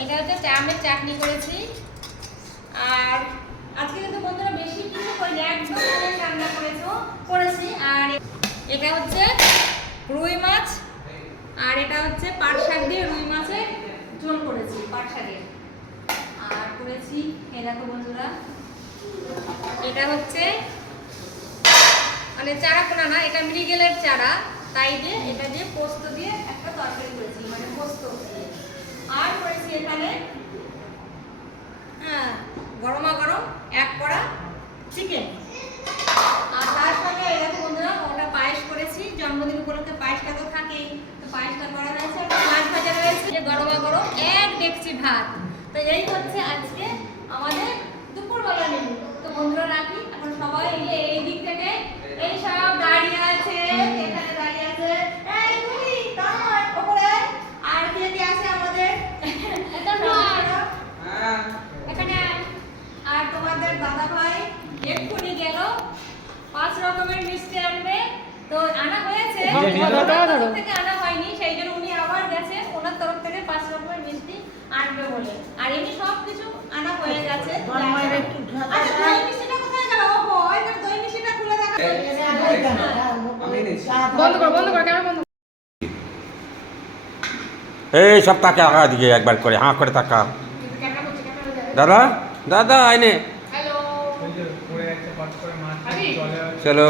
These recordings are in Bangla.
এটা হচ্ছে আমের চাটনি করেছি। আর আজকে কিন্তু বন্ধুরা বেশি কিছু করিনি, একদম রান্না করেছি। আর এটা হচ্ছে রুই মাছ, আর এটা হচ্ছে পাট শাক দিয়ে রুই মাছের ঝোল করেছি, পাট শাকের। আর করেছি এই দেখো বন্ধুরা, এটা হচ্ছে মানে চারা কোনা না, এটা মৃগেলের চারা, তাই দিয়ে এটা দিয়ে পোস্ত দিয়ে একটা তরকারি করেছি, মানে পোস্ত দিয়ে। আর করেছি এখানে গরমা গরম এক কড়া চিকেন। আর তার সঙ্গে এই দেখো বন্ধুরা ওটা পায়েস করেছি, জন্মদিন উপলক্ষে পায়েসটা তো থাকেই, তো পায়েসটা করা রয়েছে, মাছ ভাজা রয়েছে, গরমা গরম এক ডেকচি ভাত। তো এই হচ্ছে আজকে আমাদের দুপুরবেলা মেনু। তো বন্ধুরা রাখি, এখন সবাই এই দিক থেকে এই সব দাঁড়িয়ে আছে, এখানে দাঁড়িয়ে আছে, এই তুমি তার উপরে আর কে আছে আমাদের এখানে। আর তোমাদের দাদা ভাই এক্ষুনি গেল 5 রকমের মিষ্টি আনবে, তো আনা হয়েছে থেকে আনা হয়নি, সেই জন্য উনি আবার গেছে ওনার তরফ থেকে 5 রকমের মিষ্টি আনবে বলে। আর এমনি সব কিছু আনা হয়ে গেছে। আচ্ছা দই মিষ্টিটা কোথায় গেল? ওহো এবার দই মিষ্টিটা খুলে দেখা বন্ধ কর ক্যামেরা বন্ধ। এই সব তাকে আগা দিকে একবার করে হাঁ করে তাকা। দাদা দাদা আইনে চলো,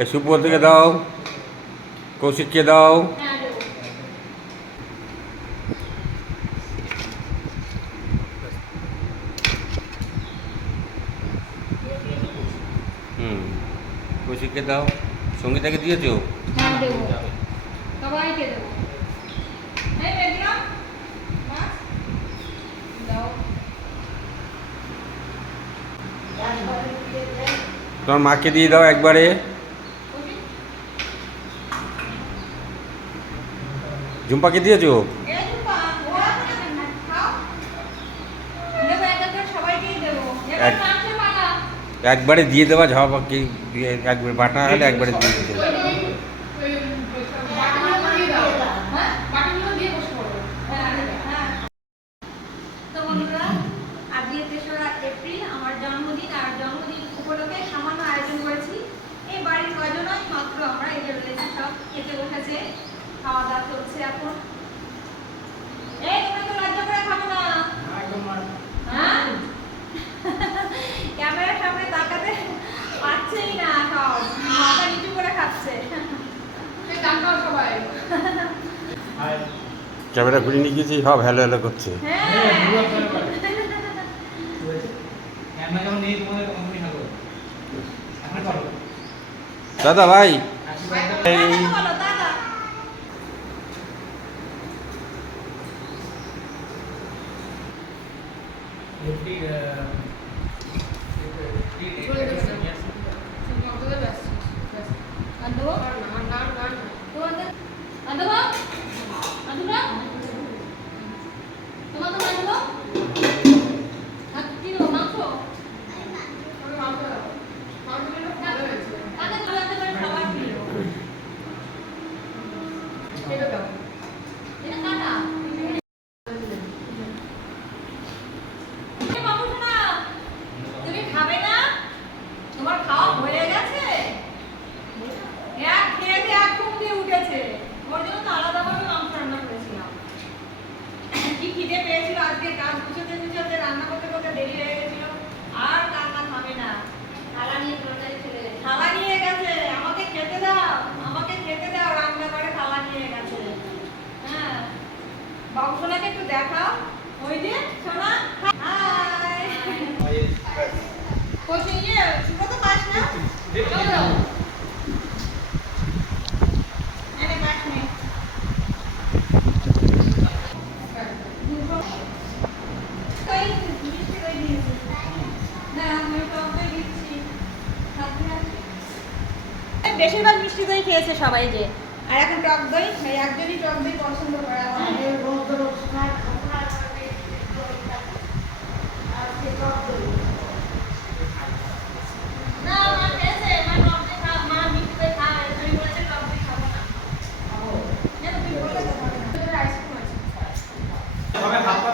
এই সুপুর থেকে দাও, কৌশিককে দাও। কৌশিককে দাও, সঙ্গীতাকে দিয়েছো? হ্যাঁ দেবো, সবাইকে দেবো। এই বেগলা মাছ দাও। তোমার মাকে দিয়ে দাও একবারে। ঝুম্পাকে দিয়েছো? এই ঝুম্পা ওরা না খাও, দেবো একবার সবাইকেই দেবো। এবার মাছে পালা একবারে দিয়ে দেওয়া ঝাপা কি একবার বাটা হলে একবারে দিয়ে দিতে। তো বন্ধুরা আজকে 3রা এপ্রিল আমার জন্মদিন, আর জন্মদিন উপলক্ষে সামান্য আয়োজন করেছি। এই বাড়ির কয়জনই মাত্র আমরা, এই যে রয়েছে সব খেতে বসেছে, খাওয়া দাওয়া চলছে এখন। এই তোমরা তো লজ্জা করে খাবো না, হ্যাঁ ক্যামেরার সামনে তাকাতে পারছেই না, খাও মাথা নিচু করে খাচ্ছে। সবাই ক্যামেরা ঘুরিয়ে নিয়ে গেছি, সব হ্যালো হ্যালো করছে। দাদা ভাই তুমি খাবে না? তোমার খাওয়া হয়ে গেছে? এক খেয়ে দিয়ে এক ঘুম দিয়ে উঠেছে, ওর জন্য তো আলাদাভাবে মাংস রান্না করেছিলাম। কি খিদে পেয়েছিল আজকে, কাজ গুছোতে রান্না করতে করতে দেরি হয়ে গেছিল। আর কান্না থামে না, থালা নিয়ে তরকারি চলে গেছে, থালা নিয়ে গেছে, আমাকে খেতে দাও রান্না করে থালা নিয়ে গেছে। হ্যাঁ বাবুসোনাকে একটু দেখাও, ওই যে সোনা হাই কোচি ইয়ে শুনো তো পাস না চলো আরে পাস নে কই মিষ্টি কই দিয়েছি না আমি টক দই দিচ্ছি বেশিরভাগ মিষ্টি দই খেয়েছে সবাই যে, আর এখন টক দই একজনই টক দই পছন্দ করে না মা খেয়েছে, মা টক দই খা, মা মিষ্টি দই খায়, আমি বলেছি টক দই খাবো না। তুই বলে আইসক্রিম আছে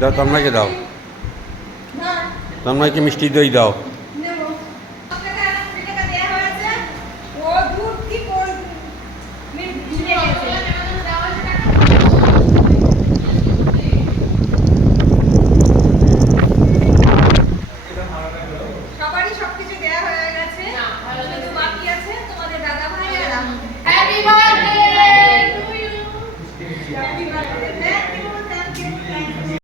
দাও তন্ময়কে দাও, না তন্ময়কে মিষ্টি দই দাও।